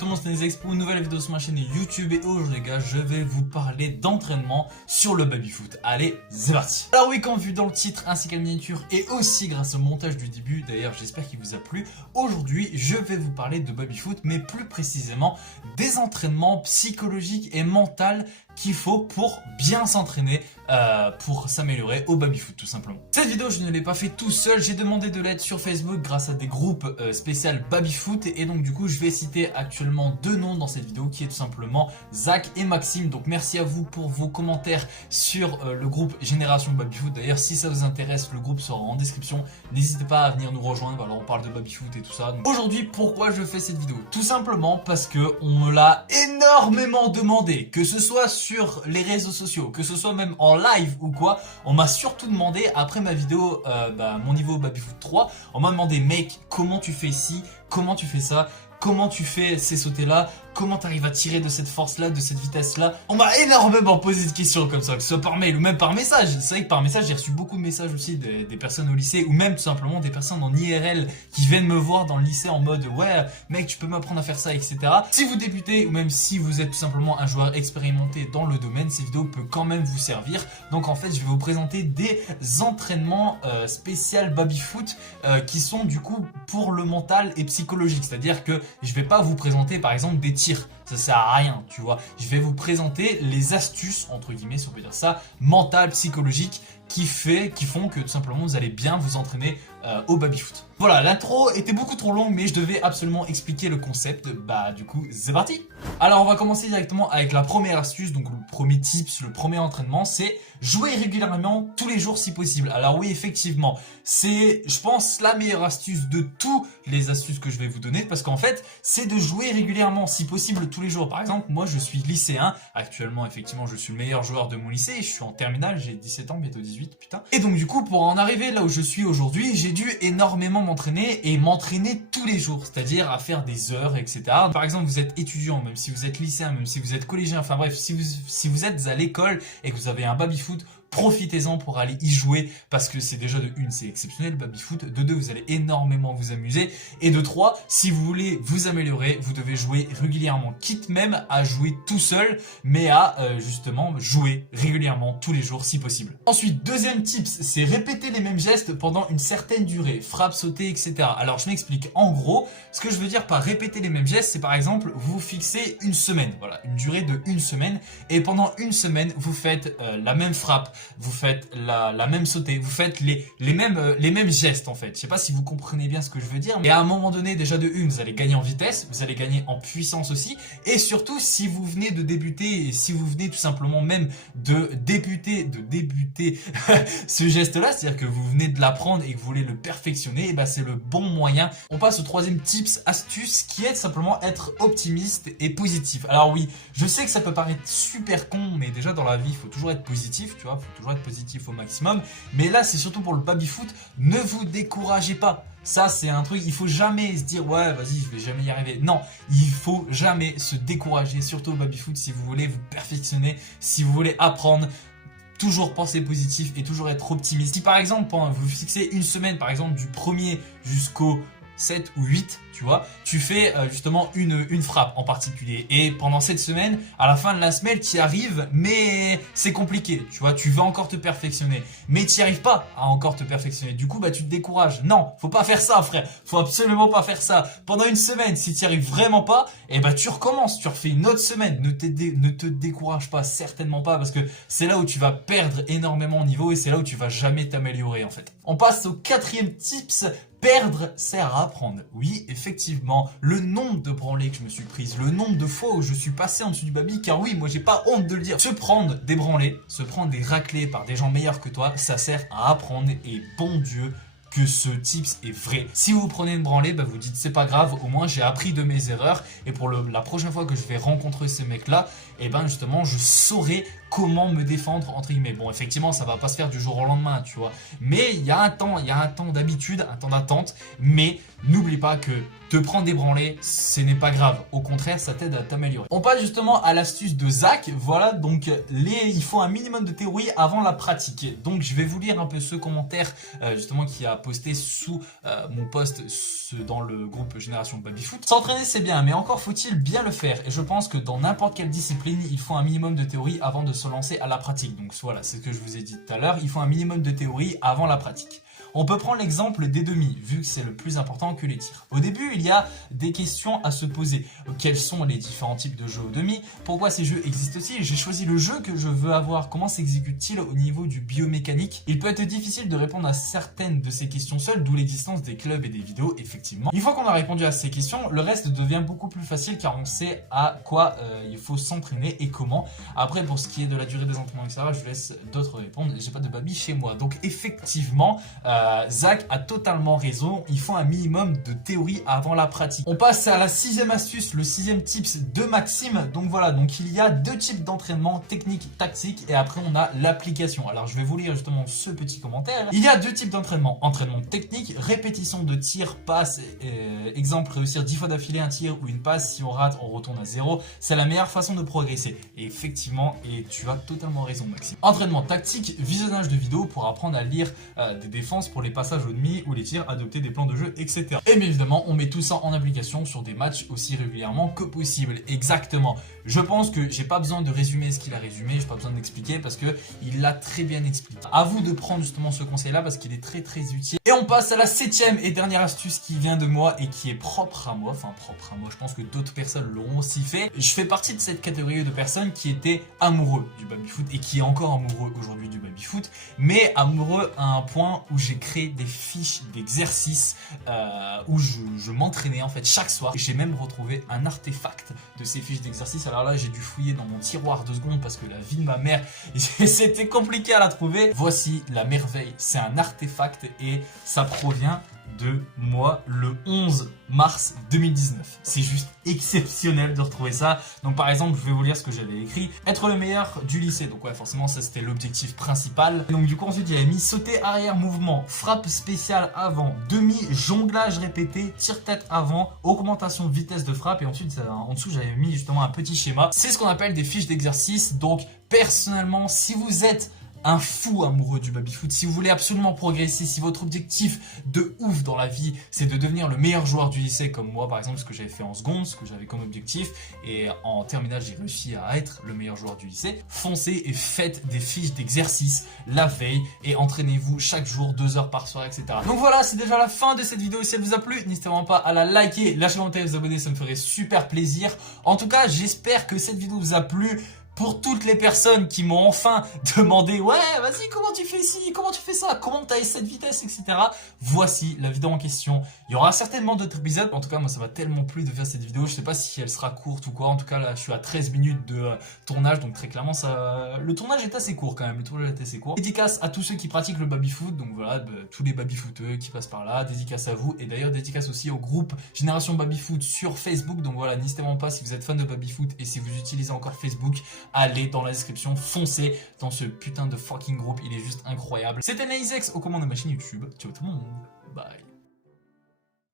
tout le monde, c'est Nezex pour une nouvelle vidéo sur ma chaîne YouTube. Et aujourd'hui les gars, je vais vous parler d'entraînement sur le baby-foot. Allez, c'est parti. Alors oui, comme vu dans le titre ainsi qu'à la miniature et aussi grâce au montage du début, d'ailleurs j'espère qu'il vous a plu. Aujourd'hui, je vais vous parler de baby-foot, mais plus précisément des entraînements psychologiques et mentaux qu'il faut pour bien s'entraîner, pour s'améliorer au baby-foot tout simplement. Cette vidéo, je ne l'ai pas fait tout seul, j'ai demandé de l'aide sur Facebook grâce à des groupes spéciaux baby-foot et donc du coup je vais citer actuellement deux noms dans cette vidéo qui est tout simplement Zach et Maxime. Donc merci à vous pour vos commentaires sur le groupe Génération Baby-foot. D'ailleurs si ça vous intéresse, le groupe sera en description, n'hésitez pas à venir nous rejoindre. Voilà, on parle de baby-foot et tout ça. Aujourd'hui, pourquoi je fais cette vidéo? Tout simplement parce que on me l'a énormément demandé, que ce soit sur les réseaux sociaux, que ce soit même en live ou quoi. On m'a surtout demandé après ma vidéo mon niveau baby-foot 3, on m'a demandé mec, comment tu fais ci, comment tu fais ça, comment tu fais ces sautés là, comment tu arrives à tirer de cette force là, de cette vitesse là. On m'a énormément posé de questions comme ça, que ce soit par mail ou même par message. C'est vrai que par message j'ai reçu beaucoup de messages aussi des personnes au lycée ou même tout simplement des personnes en IRL qui viennent me voir dans le lycée en mode ouais mec tu peux m'apprendre à faire ça, etc. Si vous débutez ou même si vous êtes tout simplement un joueur expérimenté dans le domaine, ces vidéos peuvent quand même vous servir. Donc en fait je vais vous présenter des entraînements spécial baby-foot qui sont du coup pour le mental et psychologique. C'est-à-dire que je vais pas vous présenter par exemple des tirs, ça sert à rien, tu vois. Je vais vous présenter les astuces, entre guillemets, si on peut dire ça, mentales, psychologiques, qui font que tout simplement vous allez bien vous entraîner au baby-foot. Voilà, l'intro était beaucoup trop longue, mais je devais absolument expliquer le concept. Bah du coup, c'est parti. Alors on va commencer directement avec la première astuce, donc le premier tips, le premier entraînement, c'est jouer régulièrement tous les jours si possible. Alors oui, effectivement, c'est, je pense, la meilleure astuce de toutes les astuces que je vais vous donner, parce qu'en fait, c'est de jouer régulièrement, si possible, tous les jours. Par exemple, moi, je suis lycéen. Actuellement, effectivement, je suis le meilleur joueur de mon lycée. Je suis en terminale, j'ai 17 ans, bientôt 18, putain. Et donc, du coup, pour en arriver là où je suis aujourd'hui, j'ai dû énormément m'entraîner et m'entraîner tous les jours, c'est-à-dire à faire des heures, etc. Par exemple, vous êtes étudiant, même si vous êtes lycéen, même si vous êtes collégien, enfin bref, si vous êtes à l'école et que vous avez un baby-foot, profitez-en pour aller y jouer parce que c'est déjà de une, c'est exceptionnel le baby-foot, de deux, vous allez énormément vous amuser et de trois, si vous voulez vous améliorer, vous devez jouer régulièrement, quitte même à jouer tout seul, mais à justement jouer régulièrement tous les jours si possible. Ensuite, deuxième tips, c'est répéter les mêmes gestes pendant une certaine durée, frappe, sauter, etc. Alors je m'explique, en gros, ce que je veux dire par répéter les mêmes gestes, c'est par exemple, vous fixez une semaine, voilà, une durée de une semaine, et pendant une semaine, vous faites la même frappe, vous faites la même sautée, vous faites les mêmes gestes en fait. Je sais pas si vous comprenez bien ce que je veux dire, mais à un moment donné, déjà de une, vous allez gagner en vitesse, vous allez gagner en puissance aussi, et surtout si vous venez de débuter, et si vous venez tout simplement même de débuter ce geste-là, c'est-à-dire que vous venez de l'apprendre et que vous voulez le perfectionner, et ben c'est le bon moyen. On passe au troisième tips, astuce, qui est simplement être optimiste et positif. Alors oui, je sais que ça peut paraître super con, mais déjà dans la vie, il faut toujours être positif, tu vois, il faut toujours être positif au maximum. Mais là, c'est surtout pour le baby-foot, ne vous découragez pas. Ça, c'est un truc, il faut jamais se dire ouais, vas-y, je vais jamais y arriver. Non, il faut jamais se décourager, surtout au baby-foot, si vous voulez vous perfectionner, si vous voulez apprendre. Toujours penser positif et toujours être optimiste. Si par exemple, vous fixez une semaine, par exemple, du 1er jusqu'au 7 ou 8, tu vois, tu fais justement une frappe en particulier. Et pendant cette semaine, à la fin de la semaine, tu y arrives, mais c'est compliqué, tu vois, tu vas encore te perfectionner. Mais tu n'y arrives pas à encore te perfectionner. Du coup, bah tu te décourages. Non, faut pas faire ça, frère. Faut absolument pas faire ça. Pendant une semaine, si tu n'y arrives vraiment pas, et bah tu recommences, tu refais une autre semaine. Ne te décourage pas, certainement pas, parce que c'est là où tu vas perdre énormément en niveau et c'est là où tu vas jamais t'améliorer en fait. On passe au quatrième tips. Perdre sert à apprendre. Oui, effectivement, le nombre de branlées que je me suis prise, le nombre de fois où je suis passé en dessous du baby, car oui, moi j'ai pas honte de le dire. Se prendre des branlées, se prendre des raclées par des gens meilleurs que toi, ça sert à apprendre et bon Dieu que ce tips est vrai. Si vous prenez une branlée, bah vous dites c'est pas grave, au moins j'ai appris de mes erreurs et pour la prochaine fois que je vais rencontrer ces mecs là, et ben justement je saurai comment me défendre entre guillemets. Bon, effectivement, ça va pas se faire du jour au lendemain, tu vois, mais il y a un temps d'habitude, un temps d'attente, mais n'oublie pas que te prendre des branlées, ce n'est pas grave. Au contraire, ça t'aide à t'améliorer. On passe justement à l'astuce de Zach. Voilà, donc il faut un minimum de théorie avant la pratique. Donc je vais vous lire un peu ce commentaire justement qui a posté sous mon post dans le groupe Génération Babyfoot. S'entraîner c'est bien, mais encore faut-il bien le faire. Et je pense que dans n'importe quelle discipline, il faut un minimum de théorie avant de se lancer à la pratique. Donc voilà, c'est ce que je vous ai dit tout à l'heure. Il faut un minimum de théorie avant la pratique. On peut prendre l'exemple des demi, vu que c'est le plus important que les tirs. Au début, il y a des questions à se poser. Quels sont les différents types de jeux au demi? Pourquoi ces jeux existent aussi? J'ai choisi le jeu que je veux avoir. Comment s'exécute-t-il au niveau du biomécanique? Il peut être difficile de répondre à certaines de ces questions seules, d'où l'existence des clubs et des vidéos, effectivement. Une fois qu'on a répondu à ces questions, le reste devient beaucoup plus facile car on sait à quoi il faut s'entraîner et comment. Après, pour ce qui est de la durée des entraînements, etc., je laisse d'autres répondre. J'ai pas de baby chez moi. Donc, effectivement, Zach a totalement raison, il faut un minimum de théorie avant la pratique. On passe à la 6e astuce, le 6e tips de Maxime. Donc voilà, donc il y a 2 types d'entraînement, technique, tactique, et après on a l'application. Alors je vais vous lire justement ce petit commentaire. Il y a 2 types d'entraînement, entraînement technique, répétition de tir, passe, exemple réussir 10 fois d'affilée un tir ou une passe, si on rate on retourne à 0, c'est la meilleure façon de progresser. Et effectivement, et tu as totalement raison Maxime. Entraînement tactique, visionnage de vidéos pour apprendre à lire des défenses pour les passages au demi ou les tirs, adopter des plans de jeu, etc. Et bien évidemment, on met tout ça en application sur des matchs aussi régulièrement que possible. Exactement. Je pense que j'ai pas besoin de résumer ce qu'il a résumé, j'ai pas besoin d'expliquer parce que il l'a très bien expliqué. À vous de prendre justement ce conseil-là parce qu'il est très très utile. Et on passe à la 7e et dernière astuce qui vient de moi et qui est propre à moi. Enfin propre à moi, je pense que d'autres personnes l'auront aussi fait. Je fais partie de cette catégorie de personnes qui étaient amoureux du babyfoot et qui est encore amoureux aujourd'hui du babyfoot, mais amoureux à un point où j'ai créé des fiches d'exercices où je m'entraînais en fait chaque soir. J'ai même retrouvé un artefact de ces fiches d'exercices. Alors là, j'ai dû fouiller dans mon tiroir 2 secondes parce que la vie de ma mère, c'était compliqué à la trouver. Voici la merveille, c'est un artefact et ça provient de moi le 11 mars 2019. C'est juste exceptionnel de retrouver ça. Donc par exemple, je vais vous lire ce que j'avais écrit. Être le meilleur du lycée. Donc ouais, forcément, ça c'était l'objectif principal. Et donc du coup, ensuite, il y avait mis sauter arrière mouvement, frappe spéciale avant, demi, jonglage répété, tire-tête avant, augmentation vitesse de frappe. Et ensuite, en dessous, j'avais mis justement un petit schéma. C'est ce qu'on appelle des fiches d'exercice. Donc personnellement, si vous êtes un fou amoureux du babyfoot, si vous voulez absolument progresser, si votre objectif de ouf dans la vie c'est de devenir le meilleur joueur du lycée comme moi par exemple, ce que j'avais fait en seconde, ce que j'avais comme objectif, et en terminale j'ai réussi à être le meilleur joueur du lycée, foncez et faites des fiches d'exercice la veille et entraînez-vous chaque jour 2 heures par soir, etc. Donc voilà, c'est déjà la fin de cette vidéo. Si elle vous a plu, n'hésitez vraiment pas à la liker, lâchez un commentaire, vous abonner, ça me ferait super plaisir. En tout cas, j'espère que cette vidéo vous a plu. Pour toutes les personnes qui m'ont enfin demandé « Ouais, vas-y, comment tu fais ci, comment tu fais ça, comment tu as cette vitesse, etc. » Voici la vidéo en question. Il y aura certainement d'autres épisodes. En tout cas, moi, ça m'a tellement plu de faire cette vidéo. Je sais pas si elle sera courte ou quoi. En tout cas, là, je suis à 13 minutes de tournage. Donc, très clairement, le tournage est assez court quand même. Le tournage est assez court. Dédicace à tous ceux qui pratiquent le babyfoot. Donc, voilà, tous les babyfooteux qui passent par là. Dédicace à vous. Et d'ailleurs, dédicace aussi au groupe Génération Babyfoot sur Facebook. Donc, voilà, n'hésitez vraiment pas si vous êtes fan de babyfoot et si vous utilisez encore Facebook. Allez dans la description, foncez dans ce putain de fucking groupe, il est juste incroyable. C'était Naizex aux commandes de ma chaîne YouTube. Ciao tout le monde, bye.